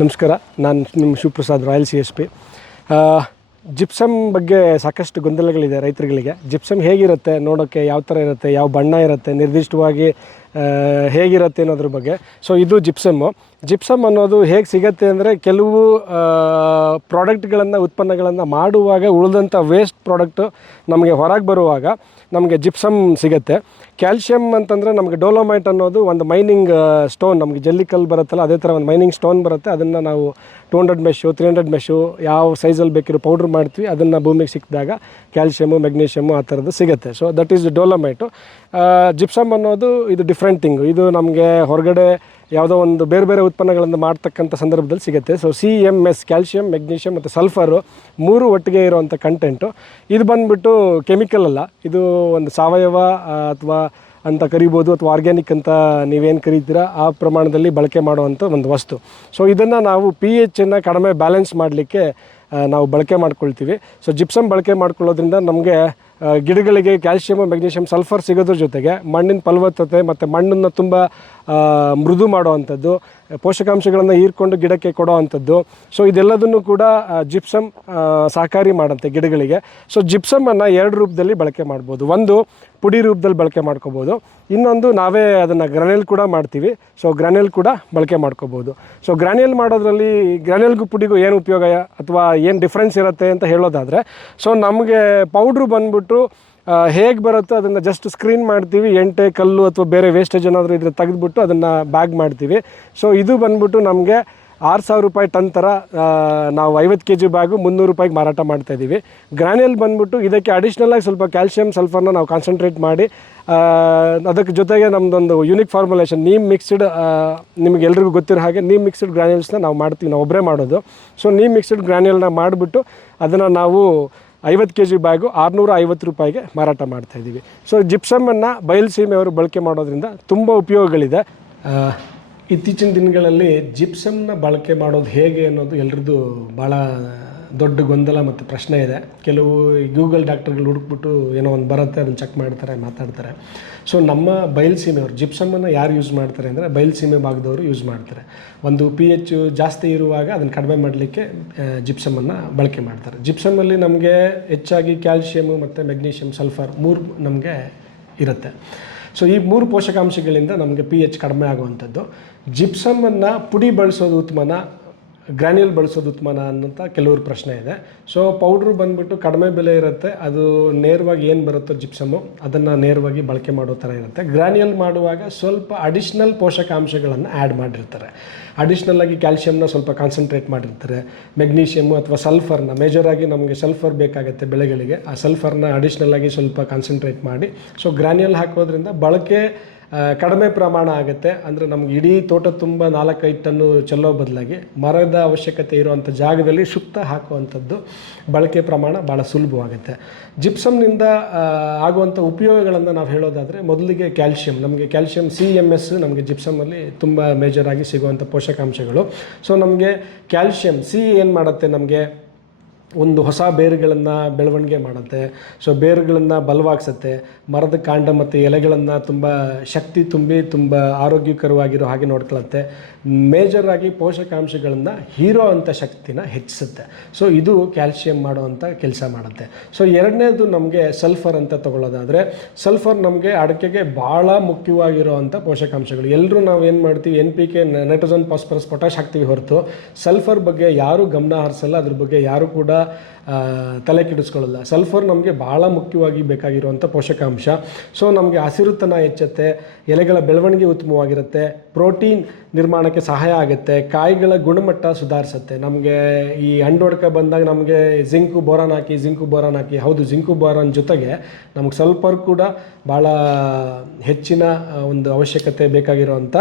ನಮಸ್ಕಾರ. ನಾನು ನಿಮ್ಮ ಶಿವಪ್ರಸಾದ್, ರಾಯಲ್ CSP. ಜಿಪ್ಸಮ್ ಬಗ್ಗೆ ಸಾಕಷ್ಟು ಗೊಂದಲಗಳಿದೆ ರೈತರುಗಳಿಗೆ. ಜಿಪ್ಸಮ್ ಹೇಗಿರುತ್ತೆ, ನೋಡೋಕ್ಕೆ ಯಾವ ಥರ ಇರುತ್ತೆ, ಯಾವ ಬಣ್ಣ ಇರುತ್ತೆ, ನಿರ್ದಿಷ್ಟವಾಗಿ ಹೇಗಿರುತ್ತೆ ಅನ್ನೋದ್ರ ಬಗ್ಗೆ. ಸೊ ಇದು ಜಿಪ್ಸಮ್ ಅನ್ನೋದು ಹೇಗೆ ಸಿಗುತ್ತೆ ಅಂದರೆ, ಕೆಲವು ಉತ್ಪನ್ನಗಳನ್ನು ಮಾಡುವಾಗ ಉಳಿದಂಥ ವೇಸ್ಟ್ ಪ್ರಾಡಕ್ಟು ನಮಗೆ ಹೊರಗೆ ಬರುವಾಗ ನಮಗೆ ಜಿಪ್ಸಮ್ ಸಿಗುತ್ತೆ. ಕ್ಯಾಲ್ಶಿಯಮ್ ಅಂತಂದರೆ ನಮಗೆ ಡೋಲೋಮೈಟ್ ಅನ್ನೋದು ಒಂದು ಮೈನಿಂಗ್ ಸ್ಟೋನ್, ನಮಗೆ ಜಲ್ಲಿಕಲ್ಲು ಬರುತ್ತಲ್ಲ ಅದೇ ಥರ ಒಂದು ಮೈನಿಂಗ್ ಸ್ಟೋನ್ ಬರುತ್ತೆ. ಅದನ್ನು ನಾವು 200 ಮೆಶು 300 ಮೆಶು ಯಾವ ಸೈಜಲ್ಲಿ ಬೇಕಿರೋ ಪೌಡ್ರ್ ಮಾಡ್ತೀವಿ. ಅದನ್ನು ಭೂಮಿಗೆ ಸಿಕ್ಕಿದಾಗ ಕ್ಯಾಲ್ಶಿಯಮು ಮೆಗ್ನೀಷಿಯಮು ಆ ಥರದ್ದು ಸಿಗುತ್ತೆ. So that is dolomite. Gypsum ಅನ್ನೋದು ಇದು ಡಿಫ್ರೆಂಟ್ ಥಿಂಗು. ಇದು ನಮಗೆ ಹೊರಗಡೆ ಯಾವುದೋ ಒಂದು ಬೇರೆ ಬೇರೆ ಉತ್ಪನ್ನಗಳನ್ನು ಮಾಡ್ತಕ್ಕಂಥ ಸಂದರ್ಭದಲ್ಲಿ ಸಿಗುತ್ತೆ. ಸೊ CMS ಕ್ಯಾಲ್ಶಿಯಮ್, ಮೆಗ್ನೀಷಿಯಮ್ ಮತ್ತು ಸಲ್ಫರು 3 ಒಟ್ಟಿಗೆ ಇರುವಂಥ ಕಂಟೆಂಟು. ಇದು ಬಂದುಬಿಟ್ಟು ಕೆಮಿಕಲ್ ಅಲ್ಲ, ಇದು ಒಂದು ಸಾವಯವ ಅಥವಾ ಅಂತ ಕರಿಬೋದು, ಅಥವಾ ಆರ್ಗ್ಯಾನಿಕ್ ಅಂತ ನೀವೇನು ಕರೀತೀರಾ ಆ ಪ್ರಮಾಣದಲ್ಲಿ ಬಳಕೆ ಮಾಡುವಂಥ ಒಂದು ವಸ್ತು. ಸೊ ಇದನ್ನು ನಾವು pHನ್ನು ಕಡಿಮೆ ಬ್ಯಾಲೆನ್ಸ್ ಮಾಡಲಿಕ್ಕೆ ನಾವು ಬಳಕೆ ಮಾಡ್ಕೊಳ್ತೀವಿ. ಸೊ ಜಿಪ್ಸಮ್ ಬಳಕೆ ಮಾಡ್ಕೊಳ್ಳೋದ್ರಿಂದ ನಮಗೆ ಗಿಡಗಳಿಗೆ ಕ್ಯಾಲ್ಶಿಯಮು, ಮೆಗ್ನೀಷಿಯಮ್, ಸಲ್ಫರ್ ಸಿಗೋದ್ರ ಜೊತೆಗೆ ಮಣ್ಣಿನ ಫಲವತ್ತತೆ ಮತ್ತು ಮಣ್ಣನ್ನು ತುಂಬ ಮೃದು ಮಾಡುವಂಥದ್ದು, ಪೋಷಕಾಂಶಗಳನ್ನು ಹೀರ್ಕೊಂಡು ಗಿಡಕ್ಕೆ ಕೊಡೋ ಅಂಥದ್ದು. ಸೊ ಇದೆಲ್ಲದನ್ನು ಕೂಡ ಜಿಪ್ಸಮ್ ಸಹಕಾರಿ ಮಾಡುತ್ತೆ ಗಿಡಗಳಿಗೆ. ಸೊ ಜಿಪ್ಸಮನ್ನು 2 ರೂಪದಲ್ಲಿ ಬಳಕೆ ಮಾಡ್ಬೋದು. ಒಂದು ಪುಡಿ ರೂಪದಲ್ಲಿ ಬಳಕೆ ಮಾಡ್ಕೋಬೋದು, ಇನ್ನೊಂದು ನಾವೇ ಅದನ್ನು ಗ್ರಾನ್ಯೂಲ್ ಕೂಡ ಮಾಡ್ತೀವಿ. ಸೊ ಗ್ರಾನ್ಯೂಲ್ ಕೂಡ ಬಳಕೆ ಮಾಡ್ಕೋಬೋದು. ಸೊ ಗ್ರಾನ್ಯೂಲ್ ಮಾಡೋದ್ರಲ್ಲಿ ಗ್ರಾನ್ಯೂಲ್ಗೂ ಪುಡಿಗೂ ಏನು ಉಪಯೋಗ ಅಥವಾ ಏನು ಡಿಫ್ರೆನ್ಸ್ ಇರುತ್ತೆ ಅಂತ ಹೇಳೋದಾದರೆ, ಸೊ ನಮಗೆ ಪೌಡ್ರು ಬಂದ್ಬಿಟ್ಟು ಹೇಗೆ ಬರುತ್ತೋ ಅದನ್ನು ಜಸ್ಟ್ ಸ್ಕ್ರೀನ್ ಮಾಡ್ತೀವಿ. ಎಂಟೆ ಕಲ್ಲು ಅಥವಾ ಬೇರೆ ವೇಸ್ಟೇಜ್ ಏನಾದರೂ ಇದ್ರೆ ತೆಗೆದುಬಿಟ್ಟು ಅದನ್ನು ಬ್ಯಾಗ್ ಮಾಡ್ತೀವಿ. ಸೊ ಇದು ಬಂದ್ಬಿಟ್ಟು ನಮಗೆ 6,000 ರೂಪಾಯಿ ಟನ್ ಥರ ನಾವು 50 kg ಬ್ಯಾಗು 300 ರೂಪಾಯಿಗೆ ಮಾರಾಟ ಮಾಡ್ತಾಯಿದ್ದೀವಿ. ಗ್ರಾನ್ಯೂಲ್ ಬಂದ್ಬಿಟ್ಟು ಇದಕ್ಕೆ ಅಡಿಷ್ನಲಾಗಿ ಸ್ವಲ್ಪ ಕ್ಯಾಲ್ಶಿಯಮ್, ಸಲ್ಫರ್ನ ನಾವು ಕಾನ್ಸಂಟ್ರೇಟ್ ಮಾಡಿ ಅದಕ್ಕೆ ಜೊತೆಗೆ ನಮ್ಮದೊಂದು ಯೂನಿಕ್ ಫಾರ್ಮುಲೇಷನ್, ನೀಮ್ ಮಿಕ್ಸ್ಡ್, ನಿಮಗೆ ಎಲ್ರಿಗೂ ಗೊತ್ತಿರೋ ಹಾಗೆ ನೀಮ್ ಮಿಕ್ಸ್ಡ್ ಗ್ರಾನ್ಯೂಲ್ಸ್ನ ನಾವು ಮಾಡ್ತೀವಿ, ನಾವು ಒಬ್ಬರೇ ಮಾಡೋದು. ಸೊ ನೀಮ್ ಮಿಕ್ಸ್ಡ್ ಗ್ರಾನ್ಯೂಲ್ನ ಮಾಡಿಬಿಟ್ಟು ಅದನ್ನು ನಾವು 50 kg ಬ್ಯಾಗು 650 ರೂಪಾಯಿಗೆ ಮಾರಾಟ ಮಾಡ್ತಾಯಿದ್ದೀವಿ. ಸೊ ಜಿಪ್ಸಮನ್ನು ಬಯಲುಸೀಮೆಯವರು ಬಳಕೆ ಮಾಡೋದ್ರಿಂದ ತುಂಬ ಉಪಯೋಗಗಳಿದೆ. ಇತ್ತೀಚಿನ ದಿನಗಳಲ್ಲಿ ಜಿಪ್ಸಮ್ನ ಬಳಕೆ ಮಾಡೋದು ಹೇಗೆ ಅನ್ನೋದು ಎಲ್ರದ್ದು ಭಾಳ ದೊಡ್ಡ ಗೊಂದಲ ಮತ್ತು ಪ್ರಶ್ನೆ ಇದೆ. ಕೆಲವು ಗೂಗಲ್ ಡಾಕ್ಟರ್ಗಳು ಹುಡುಕ್ಬಿಟ್ಟು ಏನೋ ಒಂದು ಬರುತ್ತೆ, ಅದನ್ನು ಚೆಕ್ ಮಾಡ್ತಾರೆ, ಮಾತಾಡ್ತಾರೆ. ಸೊ ನಮ್ಮ ಬಯಲುಸೀಮೆಯವರು ಜಿಪ್ಸಮನ್ನು ಯಾರು ಯೂಸ್ ಮಾಡ್ತಾರೆ ಅಂದರೆ, ಬಯಲುಸೀಮೆ ಭಾಗದವರು ಯೂಸ್ ಮಾಡ್ತಾರೆ. ಒಂದು pH ಜಾಸ್ತಿ ಇರುವಾಗ ಅದನ್ನು ಕಡಿಮೆ ಮಾಡಲಿಕ್ಕೆ ಜಿಪ್ಸಮನ್ನು ಬಳಕೆ ಮಾಡ್ತಾರೆ. ಜಿಪ್ಸಮಲ್ಲಿ ನಮಗೆ ಹೆಚ್ಚಾಗಿ ಕ್ಯಾಲ್ಶಿಯಮು ಮತ್ತು ಮೆಗ್ನೀಷಿಯಮ್, ಸಲ್ಫರ್ 3 ನಮಗೆ ಇರುತ್ತೆ. ಸೊ ಈ 3 ಪೋಷಕಾಂಶಗಳಿಂದ ನಮಗೆ pH ಕಡಿಮೆ ಆಗುವಂಥದ್ದು. ಜಿಪ್ಸಮನ್ನು ಪುಡಿ ಬಳಸೋದು ಉತ್ತಮನ, ಗ್ರಾನ್ಯೂಲ್ ಬಳಸೋದು ಉತ್ತಮನ ಅನ್ನೋಂಥ ಕೆಲವ್ರ ಪ್ರಶ್ನೆ ಇದೆ. ಸೊ ಪೌಡ್ರು ಬಂದುಬಿಟ್ಟು ಕಡಿಮೆ ಬೆಲೆ ಇರುತ್ತೆ, ಅದು ನೇರವಾಗಿ ಏನು ಬರುತ್ತೋ ಜಿಪ್ಸಮು ಅದನ್ನು ನೇರವಾಗಿ ಬಳಕೆ ಮಾಡೋ ಥರ ಇರುತ್ತೆ. ಗ್ರಾನ್ಯೂಲ್ ಮಾಡುವಾಗ ಸ್ವಲ್ಪ ಅಡಿಷ್ನಲ್ ಪೋಷಕಾಂಶಗಳನ್ನು ಆ್ಯಡ್ ಮಾಡಿರ್ತಾರೆ. ಅಡಿಷ್ನಲ್ಲಾಗಿ ಕ್ಯಾಲ್ಶಿಯಮ್ನ ಸ್ವಲ್ಪ ಕಾನ್ಸಂಟ್ರೇಟ್ ಮಾಡಿರ್ತಾರೆ, ಮೆಗ್ನೀಷಿಯಮ್ಮು ಅಥವಾ ಸಲ್ಫರ್ನ, ಮೇಜರಾಗಿ ನಮಗೆ ಸಲ್ಫರ್ ಬೇಕಾಗುತ್ತೆ ಬೆಳೆಗಳಿಗೆ, ಆ ಸಲ್ಫರ್ನ ಅಡಿಷ್ನಲ್ಲಾಗಿ ಸ್ವಲ್ಪ ಕಾನ್ಸಂಟ್ರೇಟ್ ಮಾಡಿ ಸೊ ಗ್ರಾನ್ಯೂಲ್ ಹಾಕೋದ್ರಿಂದ ಬಳಕೆ ಕಡಿಮೆ ಪ್ರಮಾಣ ಆಗುತ್ತೆ. ಅಂದರೆ ನಮ್ಗೆ ಇಡೀ ತೋಟ ತುಂಬ 4-5 ಟನ್ನು ಚೆಲ್ಲೋ ಬದಲಾಗಿ ಮರದ ಅವಶ್ಯಕತೆ ಇರುವಂಥ ಜಾಗದಲ್ಲಿ ಸುತ್ತ ಹಾಕುವಂಥದ್ದು ಬಳಕೆ ಪ್ರಮಾಣ ಭಾಳ ಸುಲಭವಾಗುತ್ತೆ. ಜಿಪ್ಸಮ್ನಿಂದ ಆಗುವಂಥ ಉಪಯೋಗಗಳನ್ನು ನಾವು ಹೇಳೋದಾದರೆ, ಮೊದಲಿಗೆ ಕ್ಯಾಲ್ಶಿಯಮ್, ನಮಗೆ ಕ್ಯಾಲ್ಶಿಯಮ್ CMS ನಮಗೆ ಜಿಪ್ಸಮಲ್ಲಿ ತುಂಬ ಮೇಜರಾಗಿ ಸಿಗುವಂಥ ಪೋಷಕಾಂಶಗಳು. ಸೊ ನಮಗೆ ಕ್ಯಾಲ್ಶಿಯಮ್ ಏನು ಮಾಡುತ್ತೆ, ನಮಗೆ ಒಂದು ಹೊಸ ಬೇರುಗಳನ್ನು ಬೆಳವಣಿಗೆ ಮಾಡುತ್ತೆ. ಸೊ ಬೇರುಗಳನ್ನು ಬಲವಾಗಿಸುತ್ತೆ, ಮರದ ಕಾಂಡ ಮತ್ತು ಎಲೆಗಳನ್ನು ತುಂಬ ಶಕ್ತಿ ತುಂಬಿ ತುಂಬ ಆರೋಗ್ಯಕರವಾಗಿರೋ ಹಾಗೆ ನೋಡ್ಕೊಳ್ಳುತ್ತೆ. ಮೇಜರಾಗಿ ಪೋಷಕಾಂಶಗಳನ್ನು ಹೀರೋ ಅಂಥ ಶಕ್ತಿನ ಹೆಚ್ಚಿಸುತ್ತೆ. ಸೊ ಇದು ಕ್ಯಾಲ್ಶಿಯಮ್ ಮಾಡುವಂಥ ಕೆಲಸ ಮಾಡುತ್ತೆ. ಸೊ ಎರಡನೇದು ನಮಗೆ ಸಲ್ಫರ್ ಅಂತ ತಗೊಳ್ಳೋದಾದರೆ, ಸಲ್ಫರ್ ನಮಗೆ ಅಡಿಕೆಗೆ ಭಾಳ ಮುಖ್ಯವಾಗಿರೋ ಅಂಥ ಪೋಷಕಾಂಶಗಳು. ಎಲ್ಲರೂ ನಾವು ಏನು ಮಾಡ್ತೀವಿ, NPK, ನೈಟ್ರೋಜನ್, ಫಾಸ್ಫರಸ್, ಪೊಟ್ಯಾಶ್ ಹಾಕ್ತೀವಿ ಹೊರತು ಸಲ್ಫರ್ ಬಗ್ಗೆ ಯಾರೂ ಗಮನ ಹರಿಸಲ್ಲ, ಅದ್ರ ಬಗ್ಗೆ ಯಾರೂ ಕೂಡ ತಲೆ ಕೆಡಿಸ್ಕೊಳ್ಳಲ್ಲ. ಸಲ್ಫರ್ ನಮಗೆ ಭಾಳ ಮುಖ್ಯವಾಗಿ ಬೇಕಾಗಿರುವಂಥ ಪೋಷಕಾಂಶ. ಸೊ ನಮಗೆ ಹಸಿರುತನ ಹೆಚ್ಚುತ್ತೆ, ಎಲೆಗಳ ಬೆಳವಣಿಗೆ ಉತ್ತಮವಾಗಿರುತ್ತೆ, ಪ್ರೋಟೀನ್ ನಿರ್ಮಾಣಕ್ಕೆ ಸಹಾಯ ಆಗುತ್ತೆ, ಕಾಯಿಗಳ ಗುಣಮಟ್ಟ ಸುಧಾರಿಸುತ್ತೆ. ನಮಗೆ ಈ ಹಣ್ಣೊಡ್ಕ ಬಂದಾಗ ನಮಗೆ ಜಿಂಕು ಬೋರಾನ್ ಹಾಕಿ, ಹೌದು ಜಿಂಕು ಬೋರಾನ್ ಜೊತೆಗೆ ನಮಗೆ ಸಲ್ಫರ್ ಕೂಡ ಭಾಳ ಹೆಚ್ಚಿನ ಒಂದು ಅವಶ್ಯಕತೆ ಬೇಕಾಗಿರುವಂಥ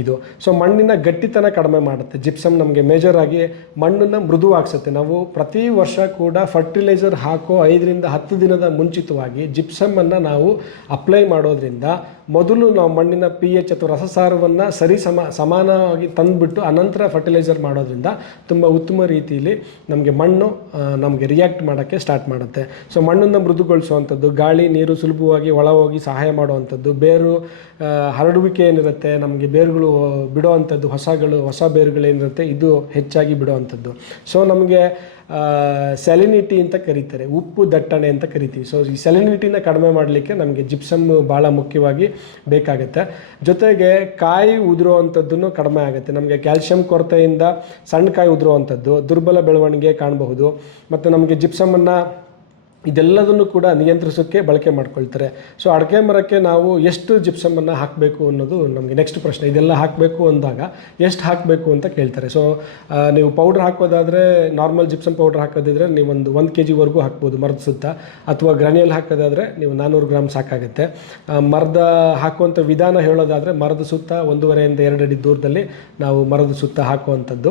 ಇದು. ಸೊ ಮಣ್ಣಿನ ಗಟ್ಟಿತನ ಕಡಿಮೆ ಮಾಡುತ್ತೆ. ಜಿಪ್ಸಮ್ ನಮಗೆ ಮೇಜರಾಗಿ ಮಣ್ಣನ್ನು ಮೃದುವಾಗಿಸುತ್ತೆ. ನಾವು ಪ್ರತಿ ವರ್ಷ ಕೂಡ ಫರ್ಟಿಲೈಸರ್ ಹಾಕೋ 5 ರಿಂದ 10 ದಿನದ ಮುಂಚಿತವಾಗಿ ಜಿಪ್ಸಮನ್ನು ನಾವು ಅಪ್ಲೈ ಮಾಡೋದ್ರಿಂದ ಮೊದಲು ನಾವು ಮಣ್ಣಿನ pH ಅಥವಾ ರಸಸಾರವನ್ನು ಸಮಾನವಾಗಿ ತಂದುಬಿಟ್ಟು ಅನಂತರ ಫರ್ಟಿಲೈಸರ್ ಮಾಡೋದ್ರಿಂದ ತುಂಬ ಉತ್ತಮ ರೀತಿಯಲ್ಲಿ ನಮಗೆ ಮಣ್ಣು ನಮಗೆ ರಿಯಾಕ್ಟ್ ಮಾಡೋಕ್ಕೆ ಸ್ಟಾರ್ಟ್ ಮಾಡುತ್ತೆ. ಸೊ ಮಣ್ಣನ್ನು ಮೃದುಗೊಳಿಸುವಂಥದ್ದು, ಗಾಳಿ ನೀರು ಸುಲಭವಾಗಿ ಒಳ ಹೋಗಿ ಸಹಾಯ ಮಾಡುವಂಥದ್ದು, ಬೇರು ಹರಡುವಿಕೆ ಏನಿರುತ್ತೆ, ನಮಗೆ ಬೇರುಗಳು ಬಿಡುವಂಥದ್ದು, ಹೊಸ ಬೇರುಗಳೇನಿರುತ್ತೆ ಇದು ಹೆಚ್ಚಾಗಿ ಬಿಡುವಂಥದ್ದು. ಸೊ ನಮಗೆ ಸ್ಯಾಲಿನಿಟಿ ಅಂತ ಕರೀತಾರೆ, ಉಪ್ಪು ದಟ್ಟಣೆ ಅಂತ ಕರಿತೀವಿ. ಸೊ ಈ ಸ್ಯಾಲಿನಿಟಿನ ಕಡಿಮೆ ಮಾಡಲಿಕ್ಕೆ ನಮಗೆ ಜಿಪ್ಸಮ್ ಭಾಳ ಮುಖ್ಯವಾಗಿ ಬೇಕಾಗುತ್ತೆ. ಜೊತೆಗೆ ಕಾಯಿ ಉದುರುವಂಥದ್ದನ್ನು ಕಡಿಮೆ ಆಗುತ್ತೆ. ನಮಗೆ ಕ್ಯಾಲ್ಶಿಯಂ ಕೊರತೆಯಿಂದ ಸಣ್ಣ ಕಾಯಿ ಉದುರುವಂಥದ್ದು, ದುರ್ಬಲ ಬೆಳವಣಿಗೆ ಕಾಣಬಹುದು. ಮತ್ತು ನಮಗೆ ಜಿಪ್ಸಮನ್ನು ಇದೆಲ್ಲದನ್ನು ಕೂಡ ನಿಯಂತ್ರಿಸೋಕ್ಕೆ ಬಳಕೆ ಮಾಡ್ಕೊಳ್ತಾರೆ. ಸೊ ಅಡಿಕೆ ಮರಕ್ಕೆ ನಾವು ಎಷ್ಟು ಜಿಪ್ಸಮನ್ನು ಹಾಕಬೇಕು ಅನ್ನೋದು ನಮಗೆ ನೆಕ್ಸ್ಟ್ ಪ್ರಶ್ನೆ. ಇದೆಲ್ಲ ಹಾಕಬೇಕು ಅಂದಾಗ ಎಷ್ಟು ಹಾಕಬೇಕು ಅಂತ ಕೇಳ್ತಾರೆ. ಸೊ ನೀವು ಪೌಡ್ರ್ ಹಾಕೋದಾದರೆ, ನಾರ್ಮಲ್ ಜಿಪ್ಸಮ್ ಪೌಡ್ರ್ ಹಾಕೋದಿದ್ರೆ ನೀವು ಒಂದು 1 kg ಹಾಕ್ಬೋದು ಮರದ ಸುತ್ತ, ಅಥವಾ ಗ್ರಾನ್ಯೂಲ್ ಹಾಕೋದಾದರೆ ನೀವು 400 ಗ್ರಾಮ್ ಸಾಕಾಗುತ್ತೆ. ಮರದ ಹಾಕುವಂಥ ವಿಧಾನ ಹೇಳೋದಾದರೆ, ಮರದ ಸುತ್ತ 1.5 ಇಂದ 2 ಅಡಿ ದೂರದಲ್ಲಿ ನಾವು ಮರದ ಸುತ್ತ ಹಾಕುವಂಥದ್ದು.